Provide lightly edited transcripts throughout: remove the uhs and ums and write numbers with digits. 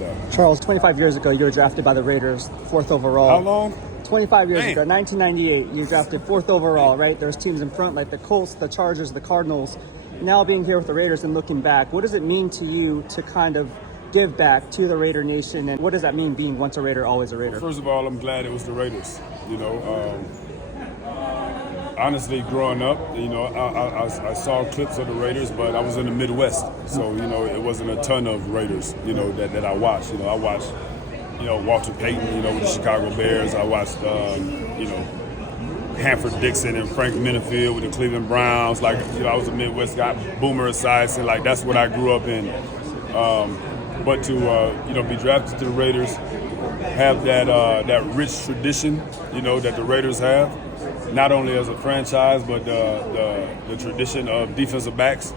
that. Charles, 25 years ago, you were drafted by the Raiders, 4th overall. How long? 25 years ago, 1998, you drafted 4th overall, right? There's teams in front like the Colts, the Chargers, the Cardinals. Now being here with the Raiders and looking back, what does it mean to you to kind of give back to the Raider Nation, and what does that mean being once a Raider, always a Raider? Well, first of all, I'm glad it was the Raiders. You know, honestly, growing up, you know, I saw clips of the Raiders, but I was in the Midwest, so you know, it wasn't a ton of Raiders, you know, that I watched. You know, I watched, you know, Walter Payton, you know, with the Chicago Bears. I watched, you know, Hanford Dixon and Frank Minifield with the Cleveland Browns. Like, you know, I was a Midwest guy, Boomer Esiason, like that's what I grew up in. But to you know, be drafted to the Raiders, have that rich tradition, you know, that the Raiders have, not only as a franchise, but the tradition of defensive backs.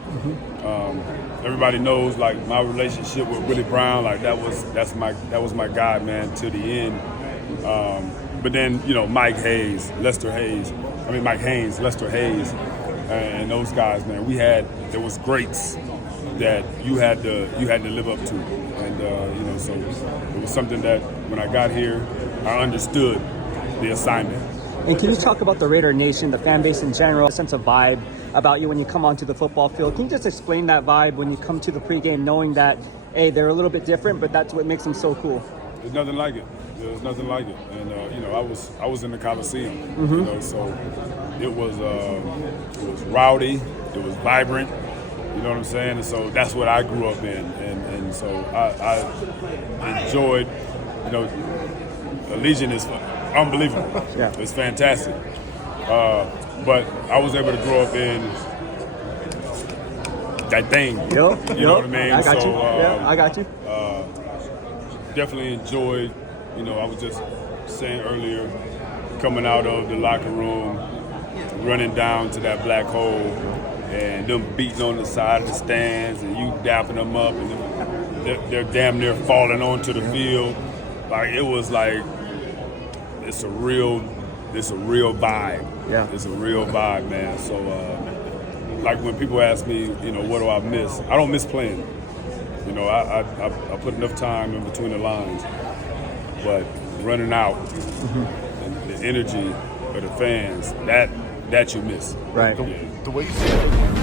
Everybody knows like my relationship with Willie Brown, like that was my guy, man, to the end. But then, you know, Mike Haynes, Lester Hayes, and those guys, man, there was greats that you had to live up to, and you know, so it was something that when I got here, I understood the assignment. And can you talk about the Raider Nation, the fan base in general, a sense of vibe about you when you come onto the football field? Can you just explain that vibe when you come to the pregame, knowing that, hey, they're a little bit different, but that's what makes them so cool? There's nothing like it. There's nothing like it, and you know, I was in the Coliseum, you know, so it was rowdy, it was vibrant. You know what I'm saying? And so that's what I grew up in. And so I enjoyed, you know, Allegiant is unbelievable. Yeah. It's fantastic. But I was able to grow up in that thing. You know what I mean? I got you. I got you. Definitely enjoyed, you know, I was just saying earlier, coming out of the locker room, running down to that black hole, and them beating on the side of the stands, and you dapping them up, and they're damn near falling onto the field. Like, it was like, it's a real vibe. Yeah. It's a real vibe, man. So, like when people ask me, you know, what do I miss? I don't miss playing. You know, I put enough time in between the lines, but running out, and the energy of the fans, that you miss. Right. Yeah. The way you said it.